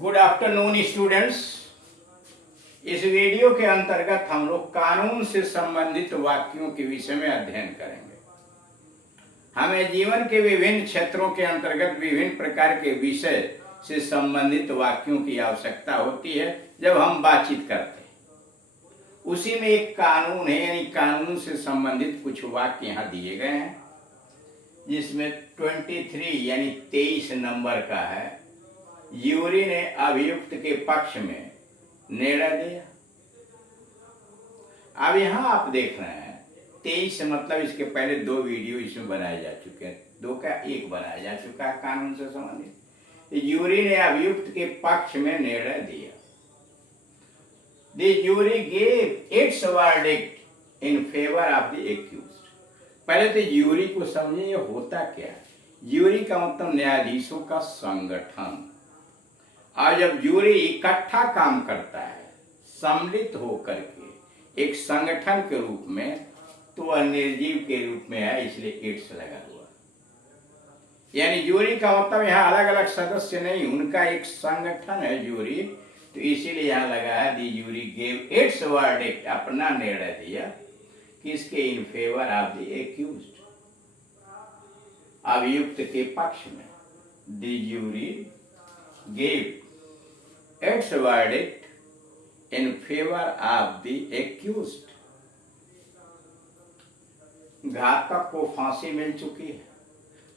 Good afternoon students. इस video के अंतर्गत हम लोग कानून से संबंधित वाक्यों के विषय में अध्ययन करेंगे। हमें जीवन के विभिन्न क्षेत्रों के अंतर्गत विभिन्न प्रकार के विषय से संबंधित वाक्यों की आवश्यकता होती है जब हम बातचीत करते हैं। उसी में एक कानून है, यानी कानून से संबंधित कुछ वाक्य यहाँ दिए गए हैं, जिसमें 23 यानी 23 नंबर का है। यूरी ने अभियुक्त के पक्ष में निर्णय दिया। अब यहाँ आप देख रहे हैं 23 मतलब इसके पहले 2 वीडियो इसमें बनाए जा चुके हैं, 2 का 1 बनाया जा चुका है कानून से संबंधित। यूरी ने अभियुक्त के पक्ष में निर्णय दिया। The Yuri gave its verdict in favour of the accused. पहले तो यूरी को समझे ये होता क्या है। यूरी का मतलब न्यायाधीशों का संगठन। और जब यूरी इकट्ठा काम करता है सम्मिलित होकर के एक संगठन के रूप में, तो वह निर्जीव के रूप में है, इसलिए इट्स लगा हुआ। यानी यूरी का मतलब यहाँ अलग अलग सदस्य नहीं, उनका एक संगठन है यूरी, तो इसीलिए यहाँ लगा है the jury gave its verdict, अपना निर्णय दिया किसके, in favour of the accused, अभियुक्त के पक्ष में। The jury gave its verdict in favour of the accused. घातक को फांसी मिल चुकी है,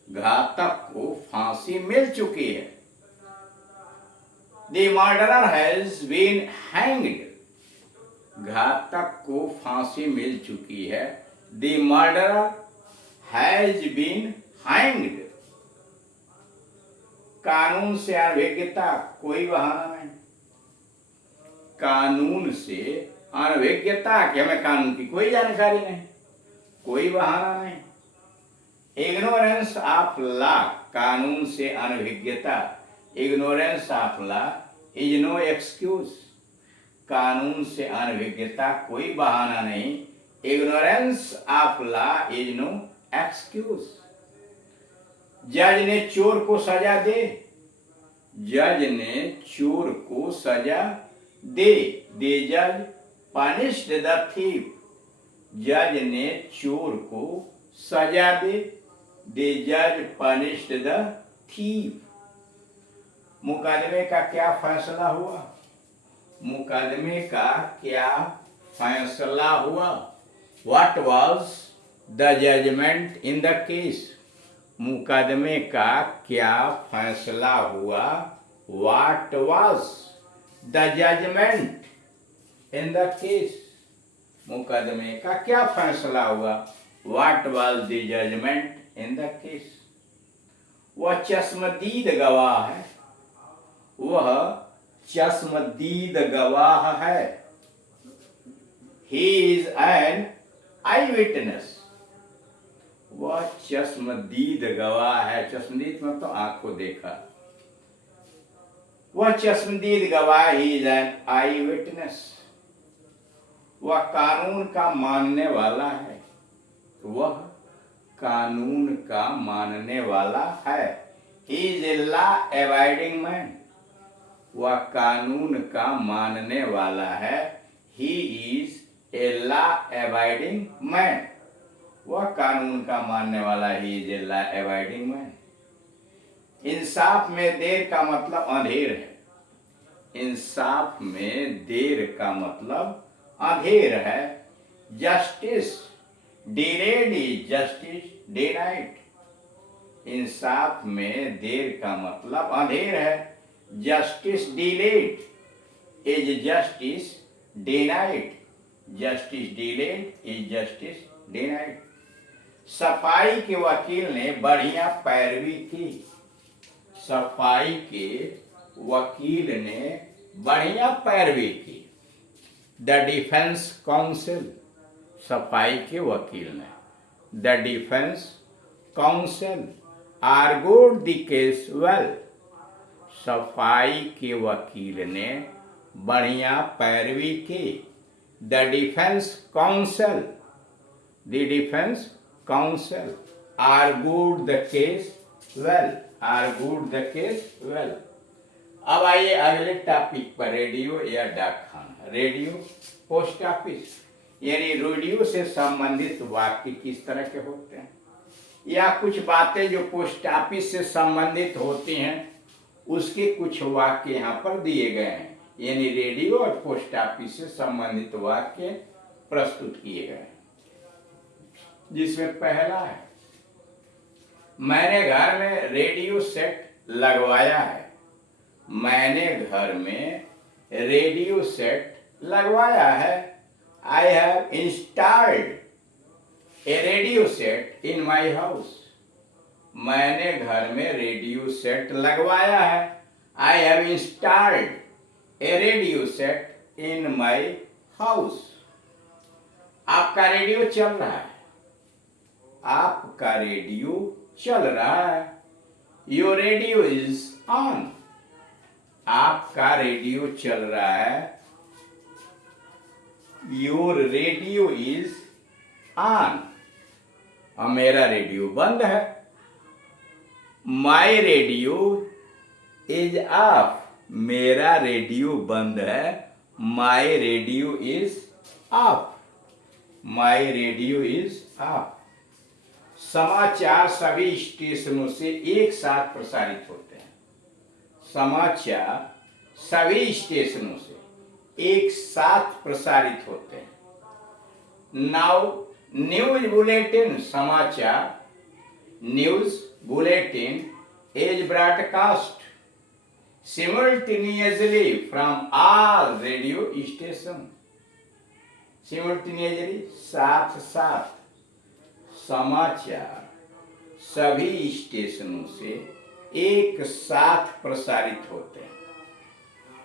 घातक को फांसी मिल चुकी है। The murderer has been hanged. घातक को फांसी मिल चुकी है। The murderer has been hanged. कानून से अनभिज्ञता कोई बहाना नहीं। कानून से अनभिज्ञता कि हमें कानून की कोई जानकारी नहीं, कोई बहाना नहीं। इग्नोरेंस ऑफ लॉ, कानून से अनभिज्ञता, ignorance of law is no excuse. कानून से अनभिज्ञता कोई बहाना नहीं। Ignorance of law is no excuse. जज ने चोर को सजा दे। जज ने चोर को सजा दे। द जज पनिश्ड द थीफ। जज ने चोर को सजा दे। द जज पनिश्ड द थीफ। मुकदमे का क्या फैसला हुआ? मुकदमे का क्या फैसला हुआ? What was the judgment in the case? मुकदमे का क्या फैसला हुआ? What was the judgment in the case? मुकदमे का क्या फैसला हुआ? What was the judgment in the case? वह चश्मदीद गवाह है। वह चश्मदीद गवाह है। He is an eyewitness. वह चश्मदीद गवाह है। चश्मदीद मतलब तो आंखों देखा। वह चश्मदीद गवाह, he is an I witness. वह कानून का मानने वाला है। वह कानून का मानने वाला है। He is a law abiding man. वह कानून का मानने वाला है। He is a law abiding man. वह कानून का मानने वाला he is a law abiding man. इंसाफ में देर का मतलब अंधेर है। इंसाफ में देर का मतलब अंधेर है। Justice delayed is justice denied. इंसाफ में देर का मतलब अंधेर है। Justice delayed is justice denied. Justice delayed is justice denied. सफाई के वकील ने बढ़िया पैरवी की। सफाई के वकील ने बढ़िया पैरवी की। द डिफेंस काउंसिल, सफाई के वकील ने, the defence counsel argued the case well. सफाई के वकील ने बढ़िया पैरवी की। The defence counsel, the defence counsel argued the case well, argued the case well। अब आइए अगले टॉपिक पर, रेडियो या डाकखाना। रेडियो, पोस्ट ऑफिस, यानी रेडियो से संबंधित वाक्य किस तरह के होते हैं, या कुछ बातें जो पोस्ट ऑफिस से संबंधित होती हैं उसके कुछ वाक्य यहाँ पर दिए गए हैं। यानी रेडियो और पोस्ट ऑफिस से संबंधित वाक्य प्रस्तुत किए गए हैं, जिसमें पहला है, मैंने घर में रेडियो सेट लगवाया है। मैंने घर में रेडियो सेट लगवाया है। I have installed A radio set in my house. मैंने घर में रेडियो सेट लगवाया है। I have installed A radio set in my house. आपका रेडियो चल रहा है। आपका रेडियो चल रहा है। Your radio is on. आपका रेडियो चल रहा है। Your radio is on. और मेरा रेडियो बंद है। माई रेडियो इज ऑफ। मेरा रेडियो बंद है। माई radio is of. My radio is of. समाचार सभी स्टेशनों से एक साथ प्रसारित होते हैं। समाचार सभी स्टेशनों से एक साथ प्रसारित होते हैं। नाउ न्यूज बुलेटिन, समाचार, news bulletin is broadcast simultaneously from all radio station. Simultaneously, साथ साथ। समाचार सभी स्टेशनों से एक साथ प्रसारित होते हैं।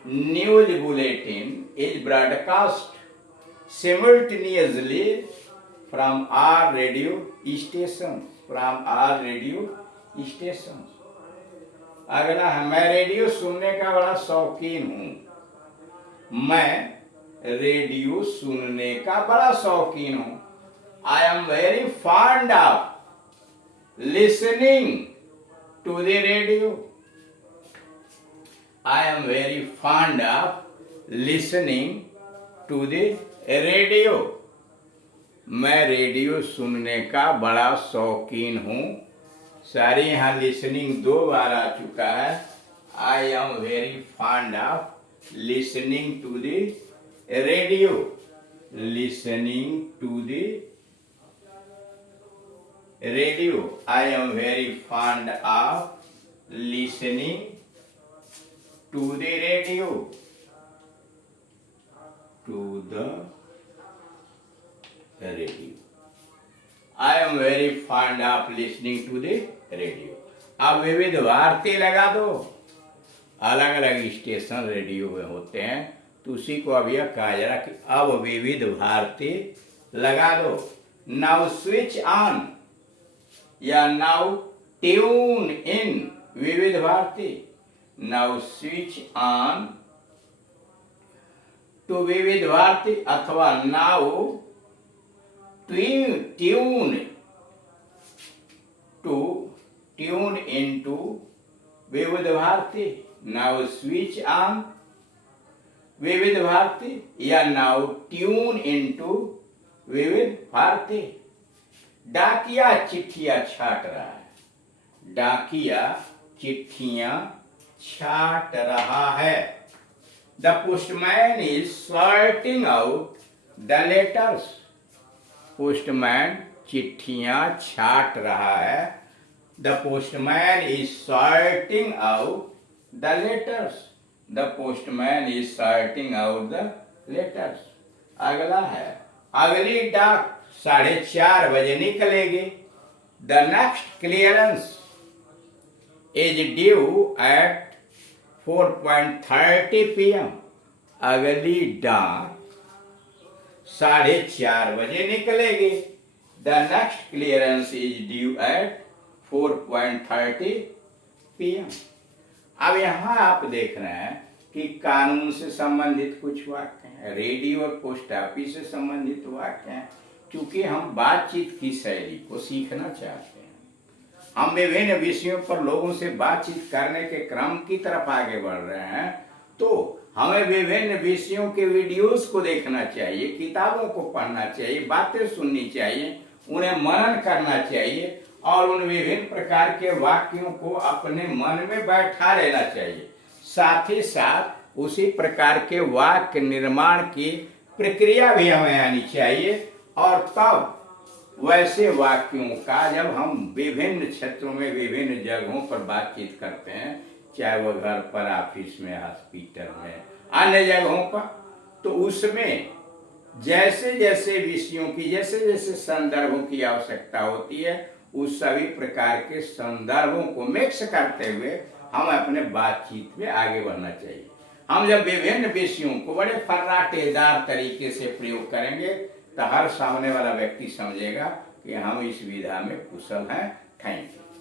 News bulletin is broadcast simultaneously from our radio station. From our radio station. अगला है, मैं रेडियो सुनने का बड़ा शौकीन हूं। मैं रेडियो सुनने का बड़ा शौकीन हूं। I am very fond of listening to the radio. I am very fond of listening to the radio. मैं रेडियो सुनने का बड़ा शौकीन हूँ। सारी यहाँ लिसनिंग 2 बार आ चुका है। I am very fond of listening to the radio. Listening to the radio. I am very fond of listening to the radio. To the radio. I am very fond of listening to the radio. अब विविध भारती लगा दो। अलग अलग station radio में होते हैं, तो उसी को अब यह कहा जा रहा कि अब विविध भारती लगा दो। नाउ स्विच ऑन या now tune in Vividh Bharati. Now switch on to Vividh Bharati, अथवा now tune in to Vividh Bharati. Now switch on विविध भारती या now tune in to Vividh Bharti. डाकिया चिट्ठियां छाट रहा है। डाकिया चिट्ठियां छाट रहा है। The postman is sorting out the letters. Postman चिट्ठियां छाट रहा है। The postman is sorting out the letters. The postman is sorting out the letters. अगला है, अगली डाक 4:30 बजे निकलेगी। The next clearance is due eight 4:30 PM। अगली डाक 4:30 बजे निकलेगी। The next clearance is due eight 4:30 PM। अब यहाँ आप देख रहे हैं कि कानून से संबंधित कुछ वाक्य हैं, रेडियो और पोस्ट ऑफिस से संबंधित वाक्य हैं। क्योंकि हम बातचीत की शैली को सीखना चाहते हैं, हम विभिन्न विषयों पर लोगों से बातचीत करने के क्रम की तरफ आगे बढ़ रहे हैं, तो हमें विभिन्न विषयों के वीडियोस को देखना चाहिए, किताबों को पढ़ना चाहिए, बातें सुननी चाहिए, उन्हें मनन करना चाहिए और उन विभिन्न प्रकार के वाक्यों को अपने मन में बैठा लेना चाहिए। साथ ही साथ उसी प्रकार के वाक्य निर्माण की प्रक्रिया भी हमें आनी चाहिए, और तब वैसे वाक्यों का जब हम विभिन्न क्षेत्रों में विभिन्न जगहों पर बातचीत करते हैं, चाहे वह घर पर, ऑफिस में, हॉस्पिटल में, अन्य जगहों पर, तो उसमें जैसे जैसे विषयों की, जैसे जैसे संदर्भों की आवश्यकता होती है, उस सभी प्रकार के संदर्भों को मिक्स करते हुए हम अपने बातचीत में आगे बढ़ना चाहिए। हम जब विभिन्न विषयों को बड़े फर्राटेदार तरीके से प्रयोग करेंगे तो हर सामने वाला व्यक्ति समझेगा कि हम इस विधा में कुशल हैं। Thank you.